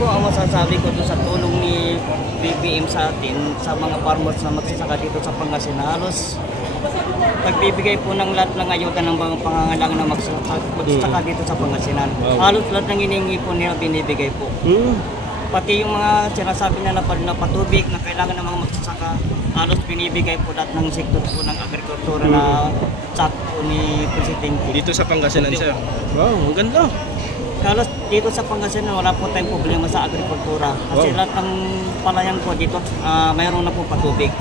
po ang masasabi ko doon sa tulong ni BBM sa atin, sa mga farmers na magsasaka dito sa Pangasinan, halos pagbibigay po ng lahat ng ayuda ng mga pangangailangan na magsasaka dito sa Pangasinan. Halos lahat ng hinihingi po nila binibigay po. Pati yung mga sinasabi na patubig na kailangan ng mga magsasaka, halos binibigay po lahat ng sektor po ng agrikultura na chat po ni Presidente. Dito sa Pangasinan, sir. Wow, ang ganda. Halos dito sa Pangasinan wala po tayong problema sa agrikultura. Kasi lahat ng palayan po dito, mayroon na po patubig.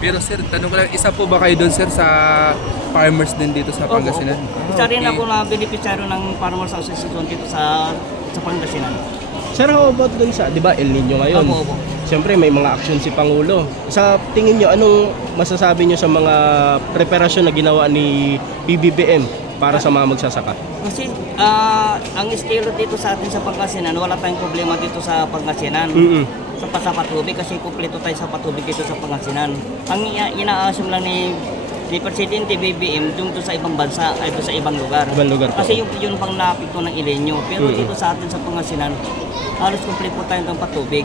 Pero sir, tanong ko lang, isa po ba kayo doon sir sa farmers din dito sa Pangasinan? Isa rin ako na beneficiary ng Farmers Association dito sa Pangasinan. Sir, how about dun sa, di ba, El Nino ngayon? Opo. Siyempre, may mga aksyon si Pangulo. Sa tingin nyo, anong masasabi nyo sa mga preparasyon na ginawa ni PBBM para sa mga magsasaka? Kasi ang estilo dito sa atin sa Pangasinan, wala tayong problema dito sa Pangasinan. Sa patubig kasi kumpleto tayo sa patubig dito sa Pangasinan. Ang inaasum lang ni Presidente BBM doon sa ibang bansa ay doon sa ibang lugar. Kasi yun pang napito ng Ilenyo. Pero dito sa atin sa Pangasinan, halos kumpleto tayo ng patubig.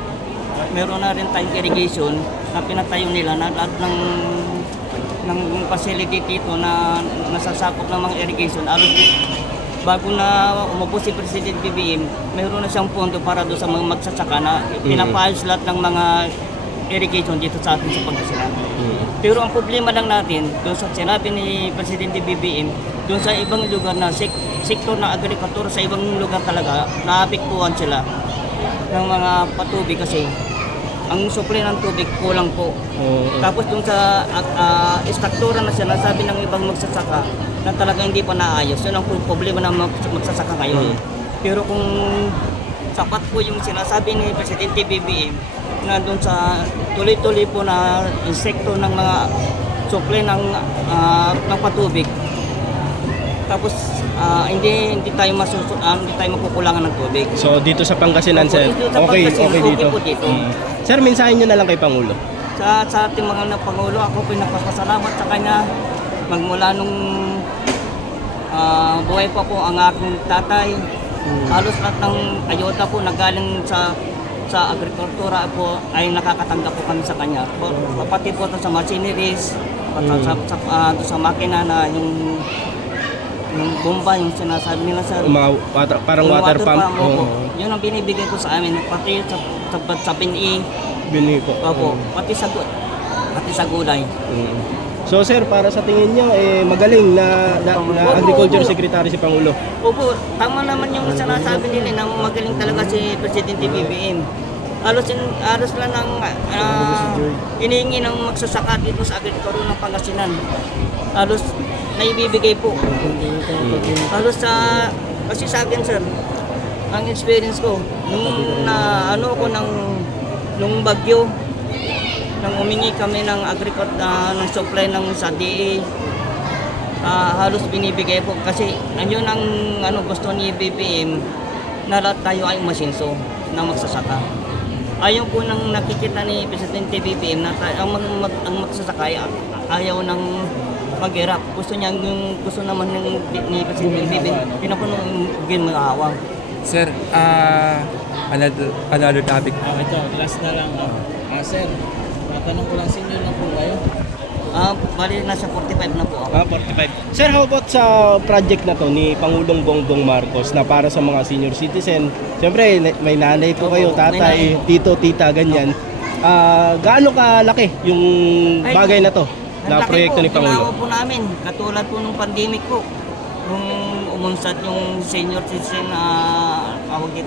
Meron na rin tayong irrigation na pinatayo nila na lahat ng facility dito na nasasakop ng mga irrigation. Halos bago na umubos si President BBM, mayroon na siyang pondo para doon sa mga magsasaka na pinapaayos lahat ng mga irrigation dito sa atin sa Pangasinan. Pero ang problema lang natin, doon sa sinabi ni Presidente BBM, doon sa ibang lugar na sektor ng agrikultura, sa ibang lugar talaga, naapektuhan sila ng mga patubig kasi ang supply ng tubig kulang po. Tapos doon sa struktura na sinasabi ng ibang magsasaka na talaga hindi pa naayos, yun ang problema ng magsasaka ngayon. Pero kung sapat po yung sinasabi ni Presidente BBM na doon sa tuloy-tuloy po na insekto ng mga supply ng patubig, tapos hindi tayo makukulangan ng tubig. So dito sa Pangasinan, sir, okay dito. Sir, mensahe nyo na lang kay Pangulo. Sa ating mga Pangulo, ako pinagpapasalamat sa kanya. Magmula nung buhay pa po ang aking tatay, halos lahat ng ayuda po na galing sa agrikultura po ay nakakatanggap po kami sa kanya. Pati po sa machineries, sa makina na yung bomba, yung sinasabi nila sa parang water pump. Yun ang binibigay ko sa amin. Pati sa pini. Po. Opo. Pati sa gulay. So sir, para sa tingin nyo, magaling na Agriculture Secretary si Pangulo? Opo, tama naman yung sinasabi nila na magaling talaga si Presidente BBM. Halos lang ang hinihingi ng magsasaka dito sa agrikultura ng Pangasinan. Halos naibibigay po. Halos kasi sa akin sir, ang experience ko, nung bagyo, nang humingi kami ng ng supply ng sa DA, halos binibigay po kasi yun ang gusto ni BBM na lahat tayo ay masinso na magsasaka. Ayaw po nang nakikita ni Presidente BBM na ang magsasaka ayaw ng maghirap. Gusto naman ni Presidente BBM pinapunugin mga awang. Sir, another topic. Ito, last na lang. Sir, matanong ko lang sa inyo na po kayo. Bali nasa 45 na po ako. 45. Sir, how about sa project na to ni Pangulong Bongbong Marcos na para sa mga senior citizen? Siyempre, may nanay po kayo, tatay, tito, tita, ganyan. Gaano kalaki yung bagay na to na proyekto ni Pangulo? Ang po namin, katulad po nung pandemic po. Nung umunsad yung senior citizen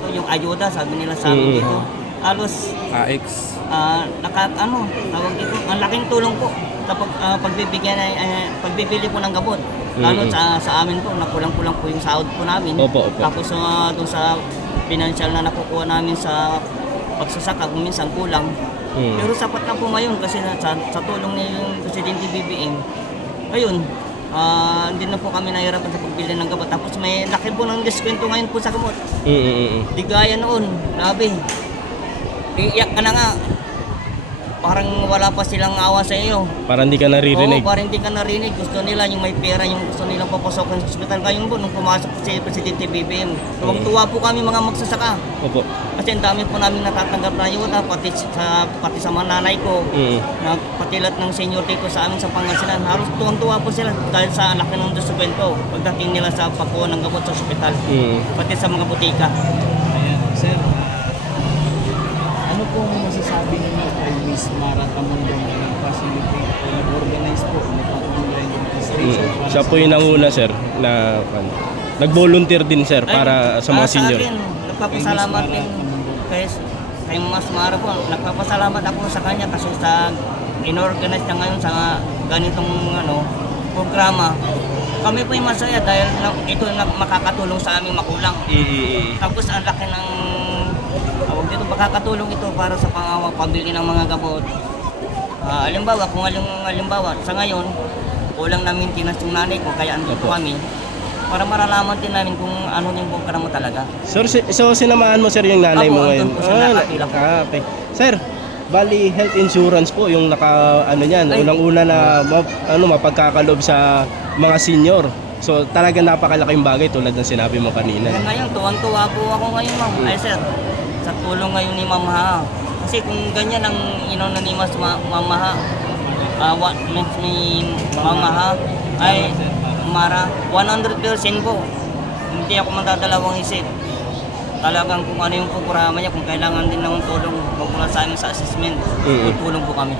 yung ayuda, sabi nila sa amin dito. Halos AX. tawag dito, ang laking tulong po kapag pagbibili po ng gamot. Lalo sa amin po, nakulang-kulang po yung sahod po namin. Opo. Tapos doon sa financial na nakukuha namin sa pagsasaka, minsan kulang. Pero sapat na po ngayon kasi sa tulong ni Presidente BBM. Ayun, hindi na po kami nahirapan sa pagbili ng gamot. Tapos may laki po ng diskwento ngayon po sa gamot. Di gaya noon, grabe. Iiyak ka na nga. parang wala pa silang awa sa iyo. Para hindi ka naririnig. Oo, parang hindi ka narinig. Gusto nila yung may pera, yung gusto nilang papasokan sa ospital. Ngayon po, nung pumasok si Presidente BBM, tuwang-tuwa po kami mga magsasaka. Opo. Kasi ang dami po namin natatanggap na ayuda, pati sa mga nanay ko, na pati lahat ng senior dito sa amin sa Pangasinan. Halos tuwang-tuwa po sila dahil sa laki ng dokumento pagdating nila sa pagkuha ng gamot sa ospital, pati sa mga butika. Ayan, sir. Ano pong masasabi niyo kay Miss Mara Tamundong na nag-facilitate o nag-organize po ng online registration? para Siya sa po yung nanguna, sir, na nag-volunteer din, sir, para sa mga senior. Sa akin, nagpapasalamat din kay Mas Mara po. Nagpapasalamat ako sa kanya kasi sa inorganize niya ngayon sa ganitong programa. Kami po yung masaya dahil ito makakatulong sa aming magulang. Tapos ang laki ng dito makakatulong ito para sa pambili ng mga gamot. Halimbawa, sa ngayon, kulang na maintenance yung nanay ko, kaya andito kami para maralaman din namin kung ano yung programa talaga. Sir, so sinamahan mo, sir, yung nanay Apo, mo ngayon? andun po siya, nakapila po. Okay. Sir, bali health insurance po yung niyan, Ay. unang-una na mapagkakaloob sa mga senior. So talaga napakalaking bagay tulad ng sinabi mo kanina. Kaya ngayon, tuwang-tuwa po ako ngayon, ma'am. Ay, sir, sa tulong ngayon ni Ma'am Ha. Kasi kung ganyan ang inuna ni Ma'am Ha, ni Ma'am Ha, ay Mara, 100% po. Hindi ako magdadalawang isip. Talagang kung ano yung programa niya, kung kailangan din ng tulong mula sa amin sa assessment, tutulong po kami.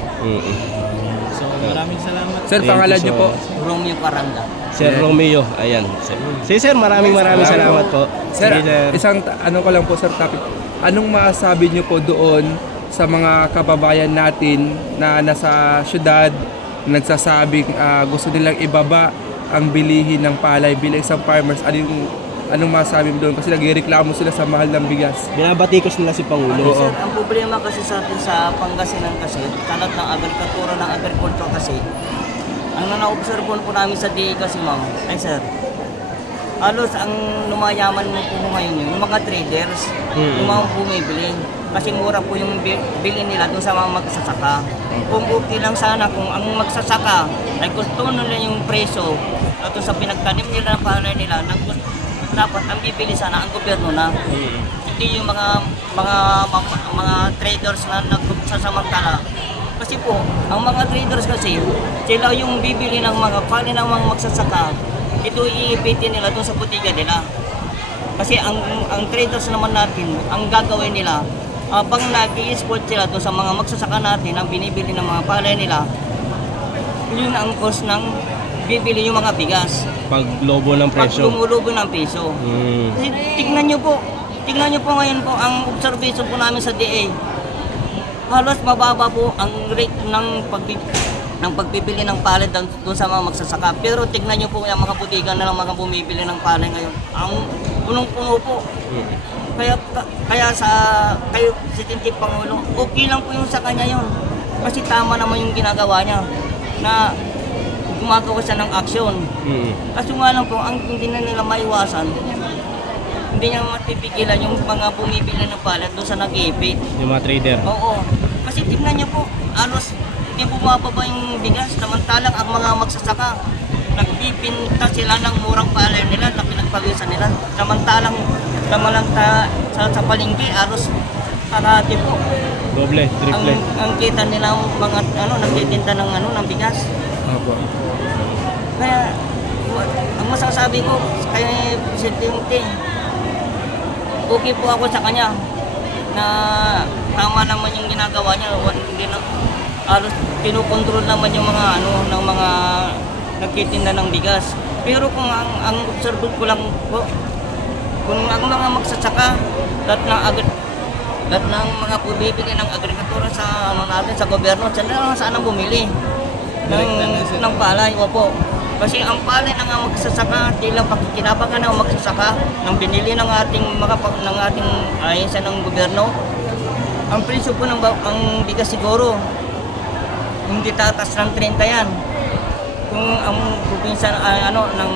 So, maraming salamat. Sir, Thank pangalan you niyo so po? Romeo Caranga. Sir Romeo, ayan. Sige, sir, maraming salamat po. Sir, Sige, sir. isang ano ko lang po, sir, topic. Anong masasabi niyo po doon sa mga kababayan natin na nasa syudad, nagsasabing gusto nilang ibaba ang bilihin ng palay bilang isang farmers? Anong masasabi mo doon? Kasi nagreklamo sila sa mahal ng bigas. Binabatikos nila si Pangulo. Sir, ang problema kasi sa atin sa Pangasinan kasi, kalat ng agrikultura ng agriculture kasi, ang na-observe po namin sa DA kasi, ma'am, ay sir, halos ang lumayaman mo po ngayon yung mga traders, yung mga bumibili. Kasi mura po yung bilhin nila doon sa mga magsasaka. Kung okay lang sana kung ang magsasaka ay gusto nila yung preso at sa pinagtanim nila ng palay nila, dapat ang bibili sana ang gobyerno na. Hindi yung mga traders na nagsasamantala. Kasi po, ang mga traders kasi, sila yung bibili ng mga palay ng mga magsasaka, ito iipitin nila doon sa butika nila. Kasi ang traders naman natin, ang gagawin nila, habang nag-i-export sila doon sa mga magsasaka natin, ang binibili ng mga palay nila, yun ang cost ng bibili yung mga bigas. Pag lobo ng Pag presyo. lumulobo ng piso. Kasi tingnan nyo po ngayon po ang observation po namin sa DA. Halos mababa po ang rate ng pagbibili ng palay doon sa mga magsasaka. Pero tignan nyo po yung mga butika na lang mga bumibili ng palay ngayon. Ang punong-puno po. Kaya kayo Presidente Pangulo, okay lang po yung sa kanya yun. Kasi tama naman yung ginagawa niya na gumagawa siya ng aksyon. Kasi nga lang po, ang hindi na nila maiwasan, hindi niya mapipigilan yung mga bumibili ng palay doon sa nag-iipit. Yung mga trader. Oo. Kasi tignan niyo po, halos hindi bumababa yung bigas. Samantalang ang mga magsasaka, nagbibinta sila ng murang palay nila na pinagpawisan nila. Samantalang sa palengke, halos kalahati po. Doble, triple. Ang kita nila mga nagtitinda ng bigas. Opo. Kaya ang masasabi ko kay Presidente, okay po ako sa kanya na tama naman yung ginagawa niya. Hindi na halos kinukontrol naman yung mga ng mga nagtitinda ng bigas. Pero kung ang observe ko lang po, kung ang mga magsasaka, lahat ng mga bumibili ng agrikultura sa natin sa gobyerno, sila sana bumili ng palay, opo. Kasi ang palay ng magsasaka, tila pakikinabangan ng magsasaka ng binili ng ating ahensya ng gobyerno. Ang presyo po ng ang bigas siguro hindi tatas ng 30 yan. Kung ang probinsya ng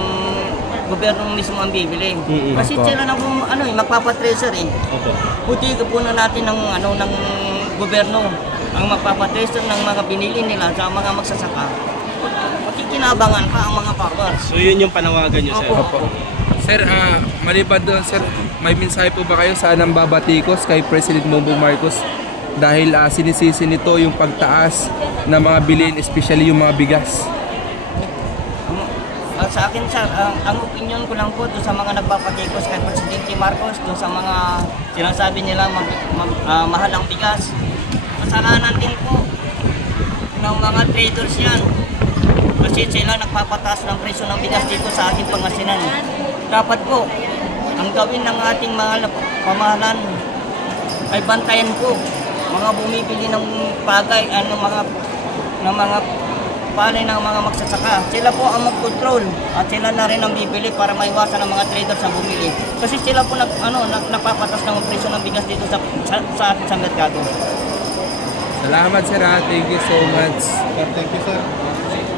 gobyerno mismo ang bibili. Kasi sila na po magpapa-treasure eh. Opo. Buti po na natin ng gobyerno. ang magpapatesto ng mga binili nila sa mga magsasaka, makikinabangan pa ang mga farmers. So yun yung panawagan nyo, sir. Opo. Sir, maliban doon, sir, may mensahe po ba kayo sa anang babatikos kay President Bongbong Marcos dahil sinisisi nito yung pagtaas ng mga bilhin, especially yung mga bigas? Sa akin, sir, ang opinion ko lang po doon sa mga nagpapatikos kay Presidente Marcos, doon sa mga sinasabi nila mahal ang bigas, kasalanan din po ng mga traders yan. Kasi sila nagpapataas ng presyo ng bigas dito sa ating Pangasinan. Dapat po, ang gawin ng ating mga pamahalaan ay bantayan po mga bumibili ng bagay, ng mga palay ng mga magsasaka. Sila po ang mag-control at sila na rin ang bibili para maiwasan ng mga traders na bumili. Kasi sila po napapatas ng presyo ng bigas dito sa merkado. Salamat, sir. Thank you so much. Thank you, sir.